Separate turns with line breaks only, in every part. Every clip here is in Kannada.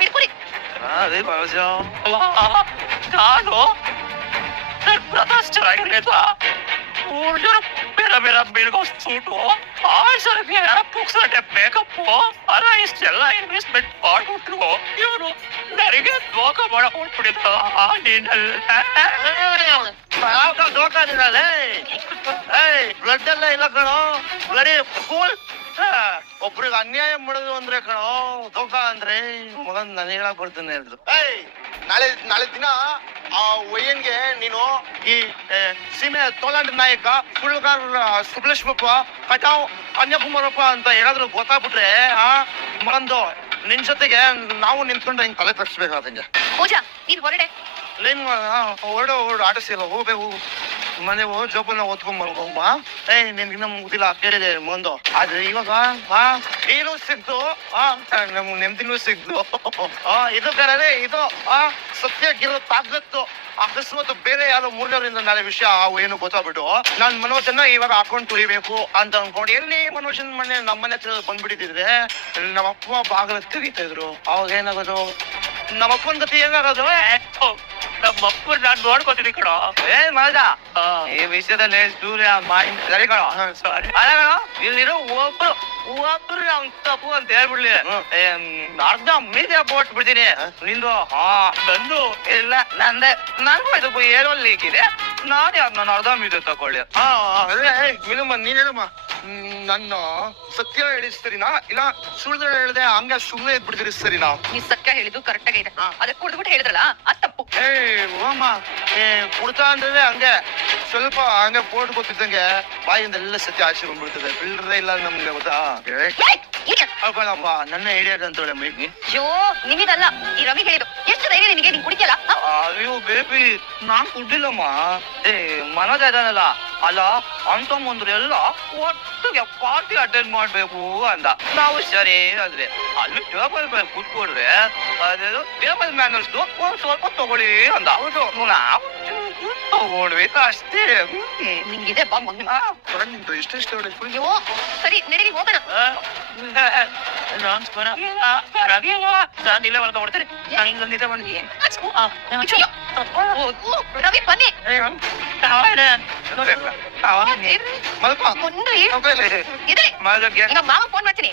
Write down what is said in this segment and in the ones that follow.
ಹಿಡ್ಕೊಡಿ
ಅದೇ ಬಾಜ
ನಾನು ನನ್ ಬ್ರದರ್ಸ್ ಚೆನ್ನಾಗಿರ್ಲಿಲ್ಲ ಹುಡುಗರು ಬೇರೆ ಬೇರೆ ಬೆಳಗೋ ಸೂಟು ಆಯ್ಸರಿಗೆ ಪುಕ್ಸಟೆ ಬೇಕಪ್ಪು ಅಲ್ಲ ಇಷ್ಟೆಲ್ಲ ಇನ್ವೆಸ್ಟ್ಮೆಂಟ್ ಮಾಡ್ಬಿಟ್ರು ಇವರು ನನಗೆ ದ್ರೋಹ ಮಾಡಕೊಟ್ಬಿಟ್ಟಿದ್ರು
ದೋಕಾದಿರಲ್ಲ ಏಯ್ ಬ್ಲಡ್ ಎಲ್ಲ ಇಲ್ಲ ಕಣೋ ಬ್ಲಡಿ ಒಬ್ರಿಗೆ ಅನ್ಯಾಯ ಮಾಡೋದು ಅಂದ್ರೆ ಕಣೋ ದೋಖ ಅಂದ್ರೆ ಮಗನ್ ನಾನು ಹೇಳಕ್ ಬರ್ತೇನೆ ಹೇಳಿದ್ರು ಏಯ್ ನಾಳೆ ನಾಳೆ ದಿನ ಆ ವಯ್ಯನ್ಗೆ ನೀನು ಈ ಸೀಮೆ ತೋಲಾಂಡ್ ನಾಯಕ ಸುಳ್ಳುಗಾರ ಸುಬ್ಲೇಶ್ವಪ್ಪ ಕಟಾವ್ ಕನ್ಯಾಕುಮಾರಪ್ಪ ಅಂತ ಏನಾದ್ರು ಗೊತ್ತಾಗ್ಬಿಟ್ರೆ ಆ ಮಗಂದು ನಿನ್ ಜೊತೆಗೆ ನಾವು ನಿಂತ್ಕೊಂಡು ಹಿಂಗ್ ತಲೆ ತಗ್ಸ್ಬೇಕಾದಂಗೆ
ಪೂಜಾ ನೀನ್ ಹೊರಡೆ.
ನೀನ್ ಹೊರಡು ಹೊರಡು ಆಟಸಿಲ್ಲ ಹೋಗ್ಬೇಕು. ಮನೆ ಹೋಗಿ ಓದ್ಕೊಂಡ್ ಏ ನಮ್ ಮುಗಿಲ್ಲ ಕೇಳಿದೆ ಆದ್ರೆ ಇವಾಗ ಸಿಕ್ತು ಆ ನಮ್ ನೆಮ್ಮದಿನೂ ಆ ಇದು ಇದು ಆ ತಾಕತ್ತು ಬೇರೆ ಯಾರೋ ಮೂರನೇವರಿಂದ ನಾಳೆ ವಿಷಯ ಏನು ಗೊತ್ತಾಗ್ಬಿಟ್ಟು ನಾನ್ ಮನೋಜನ್ನ ಇವಾಗ ಹಾಕೊಂಡ್ ತುಳಿಬೇಕು ಅಂತ ಅನ್ಕೊಂಡು ಎಲ್ಲಿ ಮನೋಜನ್ ಮನೆ ನಮ್ಮನೆ ಹತ್ರ ಬಂದ್ಬಿಟ್ಟಿದ್ರೆ ನಮ್ಮ ಅಪ್ಪ ಬಾಗಿಲ ತೆಗಿತಾ ಇದ್ರು ಅವಾಗ ಏನಾಗೋದು ನಮ್ಮ ಅಪ್ಪನ ಗತಿ ಏನಾಗೋದು
ನಮ್ಮ ಅಪ್ಪ ನಾನು ನೋಡ್ಕೊತೀನಿ ಕಣ
ಏ ಮಾದ ಈ ವಿಷಯದಲ್ಲಿ ಸೂರ್ಯ ಮಾಹಿತಿ ಸರಿ
ಸಾರಿ.
ಇಲ್ಲಿರೋ ಒಬ್ರು ಒಬ್ರು ಅವ್ನ್ ತಪ್ಪು ಅಂತ ಹೇಳ್ಬಿಡ್ಲಿ. ಏ, ಅರ್ಧ ಮೀಡಿಯಾ ಬೋಟ್ ಬಿಡ್ತೀನಿ ನಿಂದು ಹಾ.
ನಂದು?
ಇಲ್ಲ ನಂದೆ. ನನ್ಗೂ ಇದಕ್ಕೂ ಏನೋ ಲೀಕ್ ಇದೆ. ನಾನೇ ಅದನ್ನ ಅರ್ಧ ಮೀಡಿಯಾ ತಕೊಳ್ಳಿ. ಹಾ ವಿಲಮ್ಮ ನೀನ್ ಹೇಳಮ್ಮ. ನನ್ನ ಸತ್ಯ ಹೇಳಿಸ್ತೀರಿನಾ ಇಲ್ಲ ಸುಳ್ಳು ಹೇಳ್ದೆ ಹಂಗ ಸುಳ್ಳು ಇದ್ಬಿಡ್ತೀರಿ ಸರಿನಾ
ನೀ ಸತ್ಯ ಹೇಳಿದ್ದು ಕರೆಕ್ಟ್ ಆಗಿದೆ. ಅದಕ್ಕೆ ಕುಡ್ದ್ಬಿಟ್ಟು ಹೇಳಿದ್ರಲ್ಲ ಅದ್ ತಪ್ಪು.
ಏ ಓಮ್ಮ ಏ ಕುಡ್ತಾ ಅಂದ್ರೆ ಹಂಗೆ. ಸ್ವಲ್ಪ ಹಂಗೆ ಪೋಟ್ ಗೊತ್ತಿದ್ದಂಗೆ ಬಾಯಿಂದ ಎಲ್ಲ ಸತ್ಯ ಆಚೆ ಬಂದ್ಬಿಡ್ತದೆ. ಫಿಲ್ಟರ್ ಇಲ್ಲ ನಮ್ಗೆ ಗೊತ್ತಾ? ಅಪ್ಪ ನನ್ನ ಐಡಿಯಾ ಅಂತ ಹೇಳಿ ಮೈಗಿ
ಅಯ್ಯೋ ನಿಮಿದಲ್ಲ ಈ ರವಿ ಹೇಳಿದ್ರು ಎಷ್ಟು ಧೈರ್ಯ ನಿನಗೆ? ನೀನ್ ಕುಡಿಯಲ್ಲ
ಅಯ್ಯೋ ಬೇಬಿ ನಾನ್ ಕುಡ್ಡಿಲ್ಲಮ್ಮ ಏ ಮನೋಜ ಇದಾನಲ್ಲ. ಅಲ್ಲ ಅಂತ ಮುಂದ್ರೆ ಎಲ್ಲ ಒಟ್ಟಿಗೆ ಪಾರ್ಟಿ ಅಟೆಂಡ್ ಮಾಡ್ಬೇಕು ಅಂದ. ನಾವು ಸರಿ ಅಂದ್ರೆ ಅಲ್ಲಿ ಟೇಬಲ್ ಮೇಲೆ ಕೂತ್ಕೊಂಡ್ರೆ ಅದೇನು ಟೇಬಲ್ ಮ್ಯಾನರ್ಸ್ ಒಂದ್ ಸ್ವಲ್ಪ ತಗೊಳ್ಳಿ ಅಂದ. ಹೌದು. ನಾವು ತಗೊಳ್ಬೇಕು ಅಷ್ಟೇ ಹ್ಮ್.
ನಿಂಗಿದೆ ಬಾ ಮಗನ
ನಿಂತು ಇಷ್ಟೆಷ್ಟು
ಅಯ್ಯೋ ಸರಿ ನಡೀರಿ ಹೋಗೋಣ
ನಮಸ್ಕಾರ ರವಿಯಲ್ಲ ನಾನು ಇಲ್ಲೇ ಹೊಲ್ಕೊಂಡ್ಬಿಡ್ತೀನಿ ನಾನು ಹಿಂಗೆ ನಿದ್ದೆ ಬಂದಿದ್ದೀನಿ
ಅಯ್ಯೋ. ಓ, ರವಿ ಬನ್ನಿ
ಮಲ್ಪ
ಮುಂದೆ ಇದ್ರಿ
ಮಗಗೆ
ಈಗ ಮಾವ ಫೋನ್ ಮಾಡ್ತೀನಿ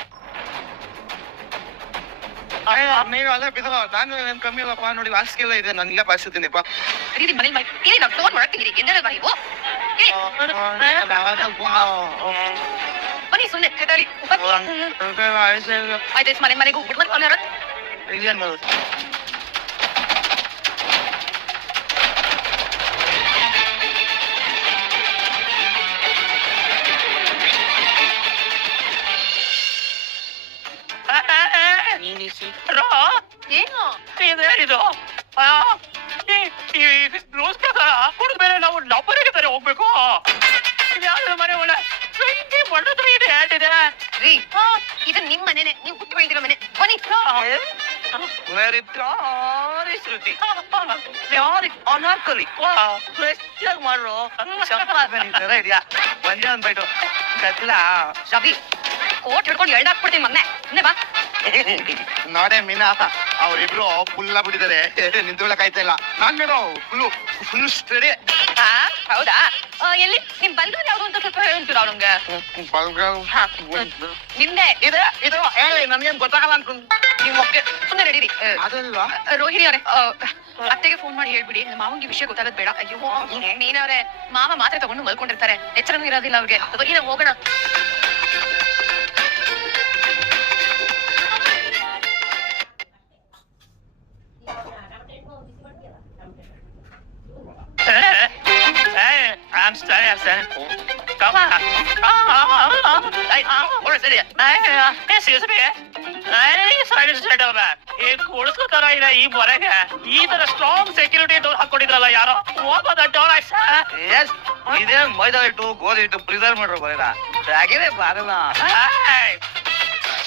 ನೀವು ಅಲ್ಲೇ ಬಿದ್ದ ನಾನು ಏನ್ ಕಮ್ಮಿ ಇಲ್ಲಪ್ಪ ನೋಡಿ ಲಾಸ್ಟ್ ಎಲ್ಲ ಇದೆ ನಾನು ಇಲ್ಲೇ ಬಾಯಿಸ್ತೀನಿಪ್ಪ
ಇರಿ ಮನೇಲಿ ಮಾಡಿ ಇರಿ ನಾವು ಫೋನ್ ಮಾಡತ್ತೀನಿ ಎಂದಲ್ಲ ನೀವು ಇರಿ ಬನ್ನಿ ಸುಮ್ಮನೆ ಹೆದರಿ ಆಯ್ತು ಮನೆ ಮನೆಗೆ ಹೋಗ್ಬಿಟ್ಟು ಮತ್ತೆ
ಇದೇನಿದು ರೂಲ್ಸ್ ಪ್ರಕಾರ ಕುಡಿದ ಮೇಲೆ ನಾವು ಡಬ್ಬರಿಗೆ ತರ ಹೋಗ್ಬೇಕು. ಇದ್ಯಾವ್ದು ಮನೆ ಒಳ್ಳೆ? ಟ್ವೆಂಟಿ ಮಣ್ಣತ್ರ ಇದೆ ಆಟಿದೆ
ರೀ ಇದು ನಿಮ್ ಮನೆನೆ ನೀವು ಹುಟ್ಟು ಬೆಳೆದಿರೋ ಮನೆ. ಬನ್ನಿ.
ವೆರಿ ಪ್ರಾರಿ ಶ್ರುತಿ. ಯಾರಿ ಅನಾರ್ಕಲಿ? ಫ್ರೆಶ್ ಆಗಿ ಮಾಡ್ರು. ಚಪಾತಿ ತರ ಇದೆಯಾ? ಒಂದೇ ಒಂದ್ ಬೈಟು ಕತ್ಲ
ರವಿ ಕೋಟ್ ಹಿಡ್ಕೊಂಡು ಎಳ್ದಾಕ್ಬಿಡ್ತೀನಿ ಮೊನ್ನೆ. ಸುಮ್ಮನೆ ಬಾ.
ನಾನೇ ಮೀನಾ. ಅವರಿಬ್ರು ಫುಲ್ ಆಗ್ಬಿಟ್ಟಿದ್ದಾರೆ ನಿಂತ್ಕೊಳಕ್ ಆಯ್ತಾ ಇಲ್ಲ. ನಾನ್ ಮೇಡಮ್ ಫುಲ್ ಫುಲ್ ಸ್ಟಡಿ
ಆ, ಹೌದಾ? ಆ, ಎಲ್ಲಿ? ನಿಮ್ ಬಂದ್ರು ಯಾವ್ದು ಅಂತ ಸ್ವಲ್ಪ ಹೇಳ್ತೀರಾ ಅವ್ನಿಗೆ ನಿಮ್ದೆ
ಇದು ಇದು ಹೇಳಿ ನನ್ಗೇನ್ ಗೊತ್ತಾಗಲ್ಲ ಅನ್ಕೊಂಡ್.
ನೀವು ಮೊಕ್ಕೆ ಸುಮ್ಮನೆ ನಡೀರಿ ಆ,
ಅದಲ್ವಾ?
ರೋಹಿಣಿ ಅವರೇ ಅತ್ತೆಗೆ ಫೋನ್ ಮಾಡಿ ಹೇಳ್ಬಿಡಿ. ನಮ್ಮ ಮಾವಂಗೆ ವಿಷಯ ಗೊತ್ತಾಗದ್ ಬೇಡ. ಅಯ್ಯೋ ನೀನವ್ರೆ ಮಾವ ಮಾತ್ರೆ ತಗೊಂಡು ಮಲ್ಕೊಂಡಿರ್ತಾರೆ. ಎಚ್ಚರನೂ ಇರೋದಿಲ್ಲ ಅವ್ರಿಗೆ. ಹೋಗೋಣ.
What is it? Hey, excuse me. Hey, sorry, gentleman. ಈ ಕುಡಿಸೋ ತರ ಇದೆ ಈ ಮನೆಗೆ ಈ ತರ ಸ್ಟ್ರಾಂಗ್ ಸೆಕ್ಯೂರಿಟಿ ಡೋರ್ ಹಾಕೊಂಡಿದ್ರಲ್ಲ ಯಾರೋ ಹೋಗೋದ ಡೋರ್
ಎಸ್ ಇದೇ ಮೈದಾ ಹಿಟ್ಟು ಗೋಧಿ ಹಿಟ್ಟು ಪ್ರಿಸರ್ವ್ ಮಾಡ್ರು ಬರೀರ ಹಾಗೇನೆ ಬಾರಲ್ಲ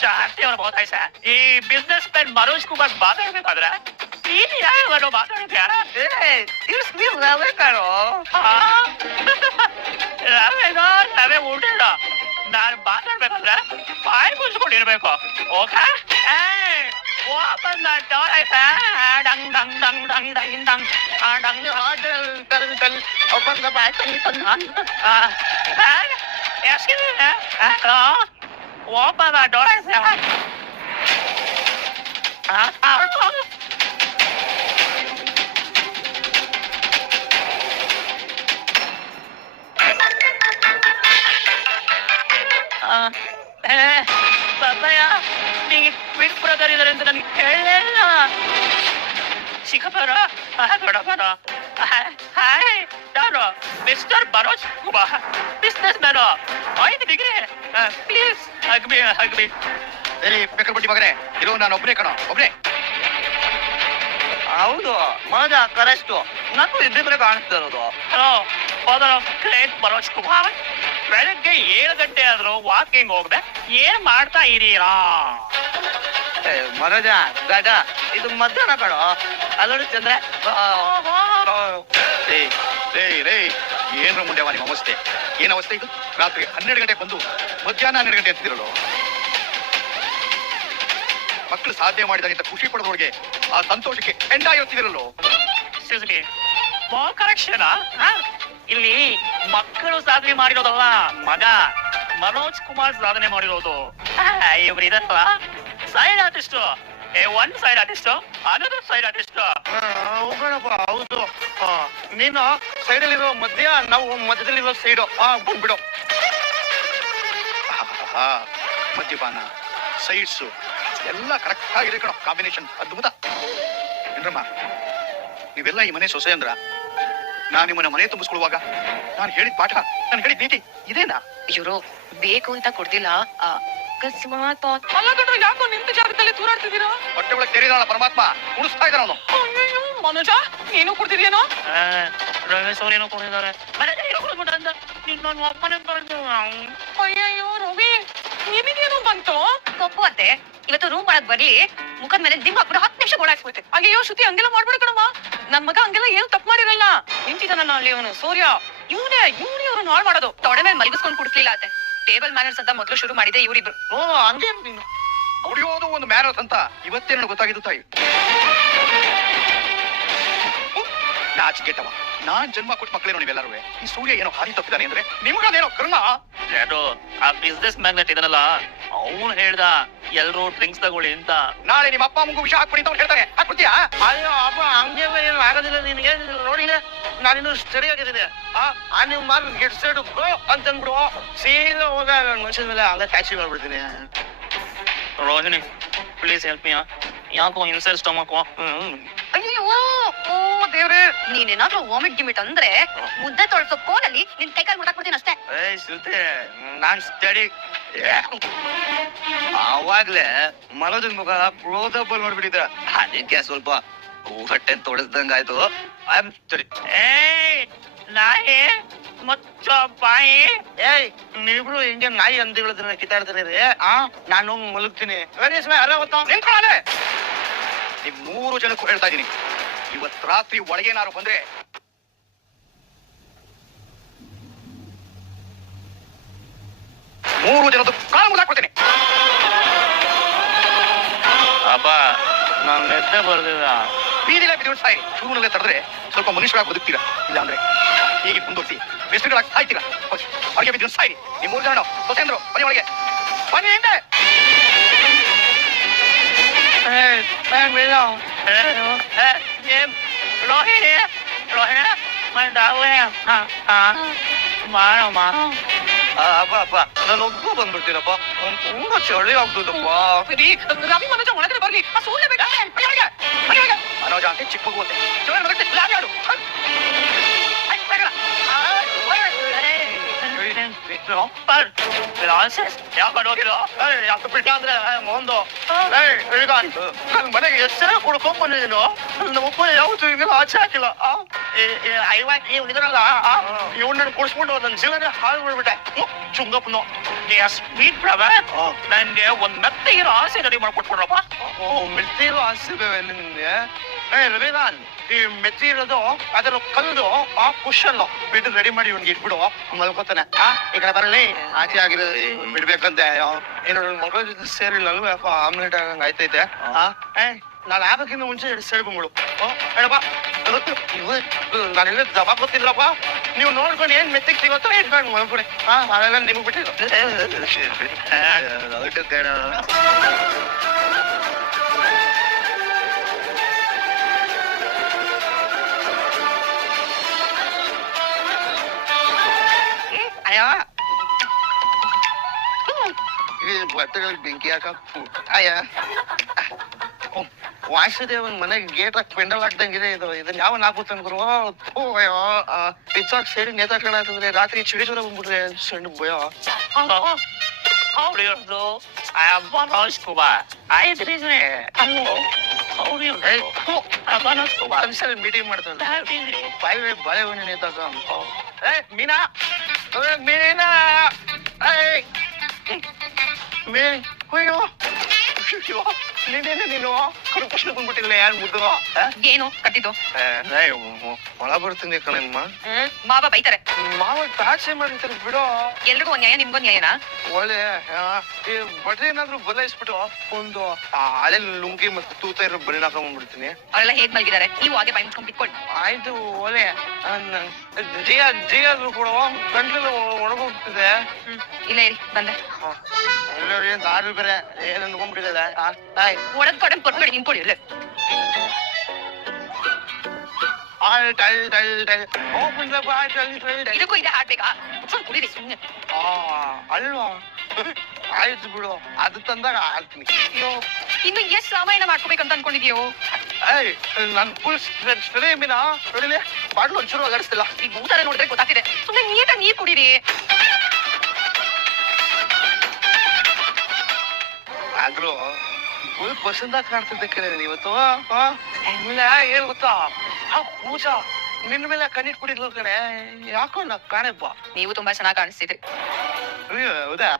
ಶಾಂತಿ ಅವ್ರ ಬಹುತ್ ಐಸ ಈ ಬಿಸ್ನೆಸ್ ಮ್ಯಾನ್ ಮನೋಜ್ ಕುಮಾರ್ ಮಾತಾಡ್ಬೇಕಾದ್ರೆ ನೀನ್ ಯಾರು ಮಾತಾಡಿದ್ಯಾ
ಏ ಇಟ್ಸ್ ಮೀ ರವೆ 날
만날 뵙느라 빨고 죽을 일을 뵙고 오카 에이 아빠 날 떠나서 당당당당당당 아당 아들 땡땡 오빠가 말썽이 떴나 아 야식이네 아너 오빠가 놀아서 아 아빠 ಪಾಪಯ್ಯ ನಿಂಗೆ ಬಿಗ್ ಬ್ರದರ್ ಇದಾರೆ ಅಂತ ನನಗೆ ಹೇಳಲಿಲ್ಲ ಚಿಕ್ಕಪ್ಪರ ಬೇಡ ಬೇಡ ಹಾಯ್ ನಾನು mister Baroj Kumar business man ಐದು ಡಿಗ್ರಿ ಪ್ಲೀಸ್ ಹಗ್ಬಿ ಹಗ್ಬಿ
ಸರಿ ಬಡ್ಡಿ ಮಗನೇ. ಇರೋ ನಾನು ಒಬ್ಬನೇ ಕಣೋ ಒಬ್ಬನೇ
ಹೌದು ಮನೋಜ ಕರೆಸ್ಟು ನನಗೂ ಇದ್ದಿದ್ರೆ ಕಾಣಿಸ್ತಾ ಇರೋದು.
Hello father of great Baroj Kumar ಬೆಳಗ್ಗೆ ಏಳು ಗಂಟೆ ಆದ್ರೂ ವಾಕಿಂಗ್ ಹೋಗ್ದೆ ಏನ್ ಮಾಡ್ತಾ ಇದೀರಾ
ಮನೋಜ ಗಡ ಇದು ಮಧ್ಯಾಹ್ನ ಬೇಡ ಅಲ್ಲೋಡು ಚಂದ್ರ.
ರೇ ರೇ ಏನ್ರ ಮುಂಡೆವ ನಿಮ್ಮ ಅವಸ್ಥೆ? ಏನ್ ಅವಸ್ಥೆ ಇದು? ರಾತ್ರಿ ಹನ್ನೆರಡು ಗಂಟೆ ಬಂದು ಮಧ್ಯಾಹ್ನ ಹನ್ನೆರಡು ಗಂಟೆ ಎತ್ತಿರಲು ಮಕ್ಕಳು ಸಾಧ್ಯ ಮಾಡಿದಾಗ ಅಂತ ಖುಷಿ ಪಡೆದವ್ರಿಗೆ ಆ ಸಂತೋಷಕ್ಕೆ ಎಂಡ ಇರ್ತಿದಿರಲು
ಆ? ಇಲ್ಲಿ ಮಕ್ಕಳು ಸಾಧನೆ ಮಾಡಿರೋದಲ್ಲ, ಮಗ ಮನೋಜ್ ಕುಮಾರ್ ಸಾಧನೆ ಮಾಡಿರೋದು. ಇವ್ರು ಇದಲ್ಲ ಸೈಡ್ ಆರ್ಟಿಸ್ಟ್ ಒಂದ್ side artist another side artist
ಹೌದು. ನೀನು ಸೈಡಲ್ಲಿರೋ ಮಧ್ಯ, ನಾವು ಮಧ್ಯದಲ್ಲಿರೋ ಸೈಡು ಬಂದ್ಬಿಡು.
ಮದ್ಯಪಾನ ಸೈಡ್ಸು ಎಲ್ಲ ಕರೆಕ್ಟ್ ಆಗಿದೆ ಕಣೋ ಕಾಂಬಿನೇಷನ್ ಅದ್ಭುತ. ಏನ್ರಮ್ಮ, ನೀವೆಲ್ಲ ಈ ಮನೆ ಸೊಸೆ ಅಂದ್ರ? ನಾನು ನಿಮ್ಮನ್ನ ಮನೆ ತುಂಬಿಸ್ಕೊಳ್ಳುವಾಗ ನಾನು ಹೇಳಿದ ಪಾಠ ನಾನು ಹೇಳಿದ ನೀತಿ ಇದೇನಾ?
ಇವರು ಬೇಕು ಅಂತ ಕೊಡ್ದಿಲ್ಲ. ಅಕಸ್ಮಾತ್
ಅಲ್ಲ ಕಣ್ರು ಯಾಕೋ ನಿಂತ ಜಾಗದಲ್ಲಿ ತೂರಾಡ್ತಿದ್ದೀರಾ?
ಹೊಟ್ಟೆ ಒಳಗೆ ಸೇರಿದಾಳ ಪರಮಾತ್ಮ ಉಳಿಸ್ತಾ ಇದ್ದಾನ ಅವನು.
ಅಯ್ಯಯ್ಯೋ ಮನೋಜ ನೀನು ಕುಡ್ತಿದ್ಯೇನೋ
ರಮೇಶ್ ಅವ್ರೇನೋ ಕೊಡಿದ್ದಾರೆ ನಿನ್ನೊಂದು ಒಪ್ಪನೆ ಬರ್ದು
ಅಯ್ಯಯ್ಯೋ ರವಿ ನಿನಗೇನೋ ಬಂತು?
ಕೊಪ್ಪು ಅಂತೆ. ಇವತ್ತು ರೂಮ್ ಮಾಡಕ್ ಬರ್ಲಿ ಮುಖದ ಮೇಲೆ ನಿಮ್ಮ ಹಾಕ್ಬಿಟ್ಟು ಹತ್ತು ನಿಮಿಷ ಓಡಾಡ್ಸ್ಬಿಟ್ಟೆ
ಅಯ್ಯೋ ಶ್ರುತಿ ಹಂಗೆಲ್ಲ ಮಾಡ್ಬೇಡ ಕಣಮ್ಮ. ನನ್ ಮಗ ಹಂಗೆಲ್ಲ ಏನು ತಪ್ಪು ಮಾಡಿರಲ್ಲ? ನಿಂತಿದ್ದಾನಲ್ಲ ಅಲ್ಲಿ ಅವನು? ಸೂರ್ಯ ಇವನೇ ಇವನೇ ಅವ್ರನ್ನ ಹಾಳು ಮಾಡೋದು.
ತೊಡೆ ಮೇಲೆ ಮಲಗಿಸ್ಕೊಂಡು ಕುಡ್ಸ್ಲಿಲ್ಲ ಅತ್ತೆ ಟೇಬಲ್ ಮ್ಯಾನರ್ಸ್ ಅಂತ ಮೊದಲು ಶುರು ಮಾಡಿದೆ ಇವರಿಬ್ರು.
ಓ ಹಂಗೆ ನೀನು?
ಕುಡಿಯೋದು ಒಂದು ಮ್ಯಾನರ್ಸ್ ಅಂತ ಇವತ್ತೇ ನನಗೆ ಗೊತ್ತಾಗಿದ್ದು ತಾಯಿ. ನಾಚಿಕೆಟ್ಟವ ನಾನ್ ಜನ್ಮ ಕೊಟ್ಟ ಮಕ್ಕಳೇನೋ ನೀವೆಲ್ಲರೂ ಈ ಸೂರ್ಯ ಏನೋ ಹಾದಿ ತಪ್ಪಿದಾನೆ ಅಂದ್ರೆ ನಿಮ್ಗದೇನೋ ಕರ್ಣ?
ಆ ಬಿಸ್ನೆಸ್ ಮ್ಯಾಗ್ನೆಟ್ ಇದನ್ನಲ್ಲ ಅವನು ಹೇಳ್ದ ಎಲ್ರು ಡ್ರಿಂಕ್ಸ್ ತಗೊಳ್ಳಿ ಅಂತ.
ನಾಳೆ ನಿಮ್ಮ ಅಪ್ಪ ಅಮ್ಮಗೂ ವಿಷ ಹಾಕ್ಬಿಡಿ ಅಂತ ಅವ್ನು ಹೇಳ್ತಾರೆ ಹಾಕ್ಬಿಡ್ತೀಯಾ?
ಅಯ್ಯೋ ಅಪ್ಪ ಹಂಗೆಲ್ಲ ಏನು ಆಗೋದಿಲ್ಲ ನಿನಗೆ? ನೋಡಿಲ್ಲ ನಾನಿನ್ನು ಸರಿಯಾಗಿದ್ದೀನಿ ಆ ಆ ನೀವು ಮಾರ್ಗ ಗೆಟ್ ಸೈಡ್ ಅಂತಂದ್ಬಿಡು. ಸೀದಾ ಹೋಗ ನನ್ನ ಮನುಷ್ಯನ ಮೇಲೆ ಅಲ್ಲೇ ಟ್ಯಾಕ್ಸಿ ಮಾಡ್ಬಿಡ್ತೀನಿ.
ರೋಹಿಣಿ ಪ್ಲೀಸ್ ಹೆಲ್ಪ್ ಮೀ ಯಾಕೋ ಇನ್ಸರ್ ಸ್ಟಮಕ್
ಅಯ್ಯೋ ಓ ದೇವ್ರೆ. ನೀನೇನಾದ್ರೂ ವಾಮಿಟ್ ಗಿಮಿಟ್ ಅಂದ್ರೆ ಮುದ್ದೆ ತೊಳ್ಸೋ ಕೋಲಲ್ಲಿ ನಿನ್ ಕೈ ಕಾಲು ಮುಟ್ಟಾಕ್ಬಿಡ್ತೀನಿ ಅಷ್ಟೇ.
ಏಯ್ ಶ್ರುತಿ ನಾನ್ ಸ್ಟಡಿ ಆವಾಗ್ಲೇ ಮನೋಜನ್ ಮುಖ ಕ್ಲೋಸ್ ನೋಡ್ಬಿಟ್ಟಿದ್ರ ಅದಕ್ಕೆ ಸ್ವಲ್ಪ ಹೊಟ್ಟೆ ತೊಡಸ್ದಂಗಾಯ್ತು ಐ ಆಮ್ ಸರಿ
ಏಯ್ ನಾಯಿ ಮತ್ತ ಬಾಯಿ.
ಏಯ್ ನೀವಿಬ್ರು ಹಿಂಗೆ ನಾಯಿ ಅಂದಿಗಳದ್ರ ಕಿತಾಡ್ತಾರೆ ರೀ ಆ? ನಾನು ಮಲಗ್ತೀನಿ.
ನಿಮ್ ಮೂರು ಜನಕ್ಕೂ ಹೇಳ್ತಾ ಇದೀನಿ ಇವತ್ ರಾತ್ರಿ ಒಳಗೇನಾರು ಬಂದ್ರೆ ಮೂರು ಜನದ್ದು ಕಾಲ ಮುರಿದಾಕ್ಬಿಡ್ತೀನಿ
ಅಪ್ಪ ನಾನ್ ನಿದ್ದೆ ಬರ್ದಿಲ್ಲ.
ಬೀದಿಲೆ ಬಿದ್ದು ಸಾಯಿ. ಶೂನಲ್ಲೇ ತಡೆದ್ರೆ ಸ್ವಲ್ಪ ಮನುಷ್ಯರಾಗಿ ಬದುಕ್ತೀರಾ. ಇಲ್ಲಾಂದ್ರೆ ಹೀಗೆ ಮುಂದುವರಿಸಿ ಬೆಸ್ಟ್ಗಳಾಗಿ ಸಾಯ್ತೀರಾ. ಹೋಗಿ, ಹೊರಗೆ ಬಿದ್ದು ಸಾಯಿ. ನಿಮ್ಮ ಮೂರು ಜನ ಹೊಸೇಂದ್ರ ಬನ್ನಿ ಒಳಗೆ. ಬನ್ನಿ ಹಿಂದೆ.
ರೋಹಿಣಿ ರೋಹಿಣಿ ಮೈ ಡಾರ್ಲಿಂಗ್ ಮಾರೋ ಮಾರೋ
ಅಪ್ಪ ಅಪ್ಪ ನಾನು ಒಬ್ಬ ಬಂದ್ಬಿಡ್ತೀನಪ್ಪ ಅವ್ನ್ ತುಂಬಾ ಚಳಿ ಆಗ್ತದಪ್ಪ
ರೀ, ರವಿ ಮನೋಜ ಒಳಗಡೆ ಬರ್ಲಿ ಆ ಸೂರ್ಯ ಬೇಡ
ಮನೋಜ ಅಂತ ಚಿಕ್ಕ ಮಗು ಅಂತೆ ಜೋರಾಗಿ ನಗತ್ತೆ, ಲಾರಿ ಆಡು. ಹ? ಐ, ಬೇಡ.
ಯಾಕೆ ಹೋಗಿರೋ
ಏಯ್, ಯಾಕೆ ಬಿಟ್ಟ ಅಂದ್ರೆ ಒಂದು ಏಯ್, ಈಗ ನನ್ ಮನೆಗೆ ಹೆಸರೇ ಕುಡ್ಕೊಂಡ್ ಬಂದಿದ್ದೀನು ನಮ್ಮ ಅಪ್ಪ ಯಾವತ್ತು ಹಿಂಗೆಲ್ಲ ಆಚೆ ಹಾಕಿಲ್ಲ ಇವ್ ಇದ್ರಲ್ಲ ಇವನ್ನ ಕುಡಿಸ್ಬಿಟ್ಟು ನನ್ನ ಜೀವನ ಹಾಳು ಮಾಡ್ಬಿಟ್ಟೆ. ಚುಂಗಪ್ಪನು.
ಸ್ವೀಟ್ ಬ್ರದರ್ ನನ್ಗೆ ಒಂದ್ ಮೆತ್ತಗಿರೋ ಆಸೆ ರೆಡಿ ಮಾಡ್ಕೊಟ್ಬಿಡ್ರಪ್ಪ.
ಓ ಇರೋ ಆಸೆ ನಿಮ್ಗೆ ಏ ರವಿದಾನ್ ಈ ಮೆತ್ತಿ ಇರೋದು ಅದರ ಕಲ್ಲು ಆ ಕುಶನ್ ಬಿಟ್ಟು ರೆಡಿ ಮಾಡಿ ಇವ್ನಿಗೆ ಇಟ್ಬಿಡು. ಮಲ್ಕೋತಾನೆ. ಈ ಕಡೆ ಬರಲಿ. ಆಚೆ ಆಗಿರೋ ಬಿಡ್ಬೇಕಂತೆ. ಏನು ಮಗಳ ಜೊತೆ ಸೇರಿಲ್ಲಲ್ವ ಯಾಕೋ ಆಮ್ಲೆಟ್ ಆಗಂಗ್ ಆಯ್ತೈತೆ. ನಾನು ಆಗಕ್ಕಿಂತ ಮುಂಚೆ ಹಿಡಿದು ಸೇರ್ಕೊಂಬಿಡು ಹೇಳಪ್ಪ. ನಾನೆಲ್ಲ ಜವಾಬ್ ಗೊತ್ತಿಲ್ಲಪ್ಪ ನೀವು ನೋಡ್ಕೊಂಡು ಏನ್ ಮೆತ್ತಿಗೆ ಸಿಗುತ್ತೋ ಇಟ್ಕೊಂಡು ಮಲ್ಕೊಡಿ ಹಾ ಅವೆಲ್ಲ ನಿಮ್ಗೆ ಬಿಟ್ಟಿದ್ದು. ಬೆಂಕಿ ಹಾಕ ಅಯ್ಯ. ವಾಸುದೇವನ್ ಮನೆಗೆ ಗೇಟ್ ಹಾಕಿ ಪೆಂಡಲ್ ಹಾಕ್ದಂಗಿದೆ ಇದು. ಇದನ್ನ ಯಾವ ಹಾಕುತ್ತೆ ಗುರು? ಓ ಅಯ್ಯೋ ಪಿಚ್ಚಾಕ್ ಸೇರಿ ನೇತಾಡ್ಕೊಂಡ್ರೆ ರಾತ್ರಿ ಚಿಡಿ ಚೂರ ಬಂದ್ಬಿಟ್ರೆ ಸಣ್ಣ ಭಯ.
How do you do? I am of Scuba. I did it. Hello. How do you do? I am
ಮಾಡ್ತಾನೆ ನೇತಾಕ ಏ ಮೀನಾ. ಏ, ಮೀನಾ. ಏಯ್. ಮೀ ಅಯ್ಯೋ. ನೀನೇನೆ ನೀನು? ಕರುಪುಷ್ಣ ಬಂದ್ಬಿಟ್ಟಿಲ್ಲ ಯಾರು ಮುದ್ದು?
ಏನು?
ಒ- ಒಳ ಬರ್ತೀನಿ ಕಣಮ್ಮ
ಮಾವ ಬೈತಾರೆ.
ಮಾವ ತಾಚೆ ಮಾಡಿರ್ತಾರೆ ಬಿಡೋ.
ಎಲ್ರಿಗೂ ಒಂದ್ ನ್ಯಾಯ ನಿಮ್ಗೊಂದ್ ನ್ಯಾಯನಾ?
ಒಳ್ಳೆ ಆ, ಈ ಬಟ್ಟೆ ಏನಾದ್ರು ಬದಲಾಯಿಸ್ಬಿಟ್ಟು ಒಂದು ಆ, ಹಳೆ ಲುಂಗಿ ಮತ್ತೆ ತೂತ ಇರೋ ಬಳಿ ಹಾಕೊಂಡ್ಬಿಡ್ತೀನಿ.
ಅವರೆಲ್ಲ ಹೇಗ್ ಮಲಗಿದ್ದಾರೆ? ನೀವು ಹಾಗೆ ಬಾಯಿ ಬಿಟ್ಕೊಳ್ಳಿ
ಆಯ್ತು ಒಲೆ ಜಯ ಜಯ ಕೂಡ ಗಂಟ್ಲೆಲ್ಲ ಒಣಗೋಗ್ತಿದೆ
ಇಲ್ಲ ಇರಿ ಬಂದೆ.
ಎಲ್ಲರೂ ದಾರಿ ಬೇರೆ? ಏನ್ ಅನ್ಕೊಂಡ್ಬಿಟ್ಟಿದ್ದಾರೆ? ಆಯ್
ಒಡದ್ ಕಡೆ ಕೊಟ್ಬೇಡಿ ನಿಂತ್ಕೊಳ್ಳಿ ಇಲ್ಲೇ
ಡಲ್ ಡಲ್ ಡಲ್ ಟೈ ಓಪನ್ ದ ಬಾಯ್ ಟೈ ಟೈ ಟೈ
ಇದಕ್ಕೂ ಇದೆ ಹಾಡ್ಬೇಕಾ ಮುಚ್ಕೊಂಡ್ ಕುಡೀರಿ ಸುಮ್ನೆ
ಆ ಅಲ್ವಾ ಆಯ್ತು ಬಿಡು ಅದು ತಂದಾಗ ಆಡ್ತೀನಿ
ಅಯ್ಯೋ ಇನ್ನು ಎಷ್ಟ್ ರಾಮಾಯಣ ಮಾಡ್ಕೋಬೇಕಂತ ಅನ್ಕೊಂಡಿದ್ಯೋ
ಏಯ್ ನನ್ ಫುಲ್ ಸ್ಟ್ರೇ ಮೀನಾ ನೋಡಿಲಿ ಬಾಟ್ಲು ಒಂಚೂರು ಅಗಡಿಸ್ತಿಲ್ಲ
ಈ ನೋಡಿದ್ರೆ ಗೊತ್ತಾಗ್ತಿದೆ ಸುಮ್ನೆ ನೀಟಾಗಿ ನೀ ಕುಡೀರಿ
ಆದ್ರೂ ಫುಲ್ ಪಸಂದಾಗ್ ಕಾಣ್ತಿದ್ದೆ ಕರೆ ಇವತ್ತು ಆ? ಆಮೇಲೆ ಏನ್ ಗೊತ್ತಾ ಆ ಪೂಜಾ ನಿನ್ನ ಮೇಲೆ ಕಣ್ಣಿಟ್ ಕುಡಿದ್ಲು ಕಣೆ ಯಾಕೋ ನಾ ಕಾಣೆಪ್ಪ
ನೀವು ತುಂಬಾ ಚೆನ್ನಾಗಿ ಕಾಣಿಸ್ತಿದ್ರಿ
ಅಯ್ಯೋ, ಹೌದಾ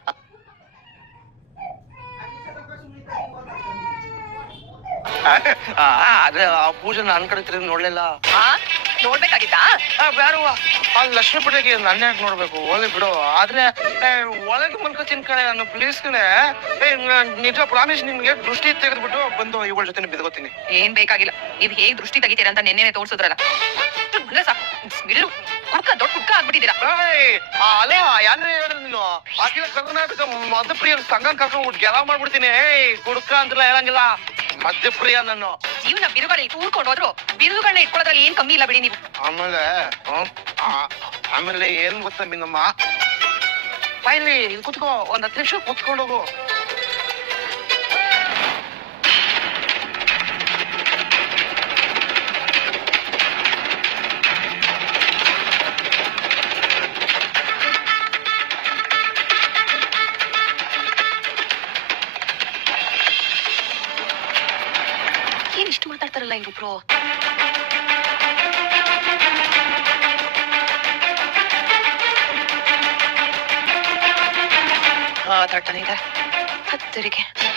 ಆ, ಅದೇ ಆ ಪೂಜೆ ನನ್ ಕಡೆ ತಿರುಗಿ ನೋಡ್ಲಿಲ್ಲ
ಆ ನೋಡ್ಬೇಕಾಗಿತ್ತಾ?
ಆ, ಬೇಡವ್ವ ಆ ಲಕ್ಷ್ಮೀ ಪೂಜೆಗೆ ನನ್ನ ಯಾಕೆ ನೋಡ್ಬೇಕು? ಹೋಗ್ಲಿ ಬಿಡು. ಆದ್ರೆ ಏ, ಒಳಗೆ ಮಲ್ಕೋತೀನಿ ಕಣೆ ನಾನು ಪ್ಲೀಸ್ ಕಣೆ. ಏ ನಾನ್ ನಿಜ ಪ್ರಾಮಿಸ್ ನಿನ್ಗೆ ದೃಷ್ಟಿ ತೆಗೆದ್ಬಿಟ್ಟು ಬಂದು ಇವಳ ಜೊತೆ ಬಿದ್ಕೋತೀನಿ.
ಏನ್ ಬೇಕಾಗಿಲ್ಲ. ನೀವ್ ಹೇಗ್ ದೃಷ್ಟಿ ತೆಗಿತೀರ ಅಂತ ನೆನ್ನೆನೆ ತೋರ್ಸುದ್ರಲ್ಲ. ಅಂದ್ರೆ ಸಾಕು. ಸ್ಮಿಲ್ಲು ಕುಡ್ಕ ದೊಡ್ಡ ಕುಡ್ಕ ಆಗ್ಬಿಟ್ಟಿದ್ದೀರಾ.
ಏಯ್, ಆ, ಅಲ್ಲ ಯಾರೇ ಹೇಳಿದ್ರು ನೀನು? ಅಖಿಲ ಕರ್ನಾಟಕ ಮಧ್ಯಪ್ರಿಯ ಸಂಘ ಕರ್ಕೊಂಡ್ಬಿಟ್ಟು ಗೆಲ ಮಾಡ್ಬಿಡ್ತೀನಿ. ಏಯ್ ಕುಡ್ಕ ಅಂತೆಲ್ಲ ಹೇಳಂಗಿಲ್ಲ. ಮಧ್ಯಪ್ರಿಯ ನಾನು.
ಜೀವನ ಬಿರುಗಾಳಿ ಕೂರ್ಕೊಂಡು ಹೋದ್ರು ಬಿರುದುಗಳನ್ನ ಇಟ್ಕೊಳ್ಳೋದ್ರಲ್ಲಿ ಏನ್ ಕಮ್ಮಿ ಇಲ್ಲ ಬಿಡಿ ನೀವು.
ಆಮೇಲೆ ಹ್ಮ್, ಆ, ಆಮೇಲೆ ಏನ್ ಗೊತ್ತಾ ನಿನ್ನಮ್ಮ ಬಾಯ್ಲಿ ಇಲ್ಲಿ ಕುತ್ಕೋ ಒಂದ್ ಹತ್ತು ನಿಮಿಷ ಕುತ್ಕೊಂಡು ಹೋಗು
ಏನ್ ಇಷ್ಟು ಮಾತಾಡ್ತಾರಲ್ಲ ಇವ್ರಿಬ್ರು ಮಾತಾಡ್ತಾನೆ ಇದೆ ಹತ್ತರಿಗೆ ಹೇಳೆ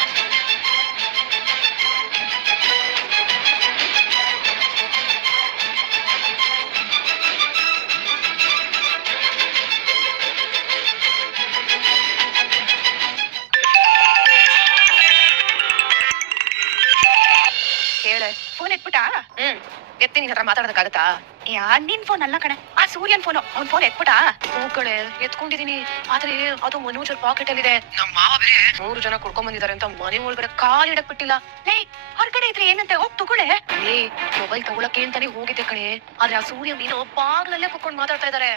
ಫೋನ್ ಎತ್ಬಿಟ್ಟ ಹ್ಮ್. ಎತ್ತಿ ನಿನ್ ಹತ್ರ ಮಾತಾಡೋದಕ್ಕಾಗತ್ತಾ? ಯಾ ನಿನ್ ಫೋನ್ ಅಲ್ಲ ಕಣೆ. ಆ ಸೂರ್ಯನ್ ಫೋನ್ ಅವ್ನ್ ಫೋನ್ ಎತ್ಬಿಟ್ಟ ಹ್ಞೂ ಕಣೆ. ಎತ್ಕೊಂಡಿದೀನಿ. ಆದ್ರೆ ಅದು ಮನೋಜರ್ ಪಾಕೆಟ್ ಅಲ್ಲಿ ಇದೆ ನಮ್ಮ ಮಾವ ಬೇರೆ ಮೂರು ಜನ ಕುಡ್ಕೊಂಡ್ ಬಂದಿದ್ದಾರೆ ಅಂತ ಮನೆ ಒಳಗಡೆ ಕಾಲ್ ಇಡಕ್ ಬಿಟ್ಟಿಲ್ಲ ಲೇ ಹೊರಗಡೆ ಇದ್ರೆ ಏನಂತೆ? ಹೋಗ್ ತಗೊಳೆ ಏ ಮೊಬೈಲ್ ತಗೊಳಕ್ಕೆ ಅಂತಾನೆ ಹೋಗಿದ್ದೆ ಕಣೆ. ಆದ್ರೆ ಆ ಸೂರ್ಯ ನೀನು ಬಾಗ್ಲಲ್ಲೇ ಕುತ್ಕೊಂಡ್ ಮಾತಾಡ್ತಾ ಇದಾರೆ.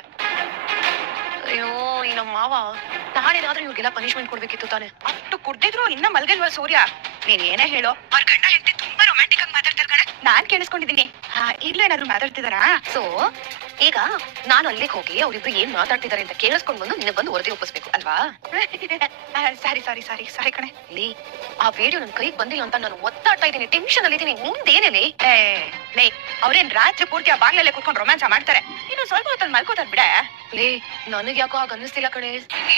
ಅಯ್ಯೋ ಈ ನಮ್ಮ ಮಾವ. ನಾಳೆನಾದ್ರೂ ಇವ್ರಿಗೆಲ್ಲ ಪನಿಷ್ಮೆಂಟ್ ಕೊಡ್ಬೇಕಿತ್ತು ತಾನೆ. ಅಷ್ಟು ಕುಡ್ದಿದ್ರು ಇನ್ನ ಮಲ್ಗಲ್ವಾ ಸೂರ್ಯ? ನೀನ್ ಏನೇ ಹೇಳೋ. ಅವ್ರ ಗಂಡ ಹೆಂಡತಿ ತುಂಬಾ ರೊಮ್ಯಾಂಟಿಕ್ ಆಗಿ ಮಾತಾಡ್ತಾರೆ ಕಣೆ ನಾನ್ ಕೇಳಿಸ್ಕೊಂಡಿದ್ದೀನಿ. ಏನಾದ್ರು ಮಾತಾಡ್ತಿದಾರಾ? ಸೊ ಈಗ ನಾನು ಅಲ್ಲಿಗೆ ಹೋಗಿ ಅವ್ರಿಬ್ರು ಏನ್ ಮಾತಾಡ್ತಿದಾರೆ ಅಂತ ಕೇಳಿಸ್ಕೊಂಡ್ ಬಂದು ನಿನ್ನ ಬಂದು ವರದಿ ಒಪ್ಪಿಸ್ಬೇಕು ಅಲ್ವಾ? ಸಾರಿ ಸಾರಿ ಸಾರಿ ಸಾರಿ ಕಣೆ. ಲೇ ಆ ವಿಡಿಯೋ ನನ್ ಕೈಗೆ ಬಂದಿಲ್ಲ ಅಂತ ನಾನು ಒತ್ತಾಡ್ತಾ ಇದ್ದೀನಿ. ಟೆನ್ಷನ್ ಅಲ್ಲಿ ಇದ್ದೀನಿ. ಮುಂದೇನೇಲಿ ಲೇ ಅವ್ರೇನ್ ರಾತ್ರಿ ಪೂರ್ತಿ ಆ ಬಾಗ್ಲಲ್ಲೇ ಕುತ್ಕೊಂಡು ರೊಮ್ಯಾನ್ಸ ಮಾಡ್ತಾರೆ? ಇನ್ನು ಸ್ವಲ್ಪ ಹೊತ್ತಲ್ಲಿ ಮಲ್ಕೋತಾರ ಬಿಡ. ಲೇ ನನಗ್ ಯಾಕೋ ಆಗ ಅನ್ನಿಸ್ತಿಲ್ಲ ಕಣೆ.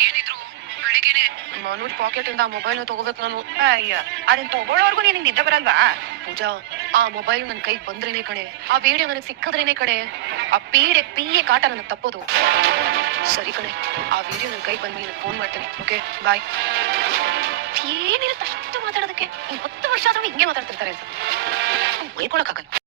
ಏನಿದ್ರು ಬೆಳಿಗ್ಗೆನೆ ಮನೋಜ್ ಪಾಕೆಟ್ ಇಂದ ಮೊಬೈಲ್ ತಗೋಬೇಕು ನಾನು. ಅಯ್ಯ ಅದನ್ನ ತಗೊಳ್ಳೋರ್ಗು ನಿನಗೆ ನಿದ್ದೆ ಬರಲ್ವಾ? ಪೂಜಾ,
ಆ ಮೊಬೈಲ್ ನನ್ ಕೈಗೆ ಬಂದ್ರೇನೆ ಕಣೆ. ಆ ವಿಡಿಯೋ ನನಗೆ ಸಿಕ್ಕದ್ರೇನೆ ಕಣೆ. ಆ ಪೀಡೆ, ಪೀಯೆ ಕಾಟ ನನಗೆ ತಪ್ಪೋದು. ಸರಿ ಕಣೆ, ಆ ವಿಡಿಯೋ ನನ್ ಕೈಗೆ ಬಂದು ಫೋನ್ ಮಾಡ್ತೇನೆ ಓಕೆ ಬಾಯ್ ಏನಿಲ್ಲ ಅಷ್ಟು ಮಾತಾಡೋದಕ್ಕೆ? ಹತ್ತು ವರ್ಷ ಆದ್ರೂ ಹಿಂಗೆ ಮಾತಾಡ್ತಿರ್ತಾರೆ ಅಂತ. ಬೈಕೊಳಕ್ಕಾಗಲ್ಲ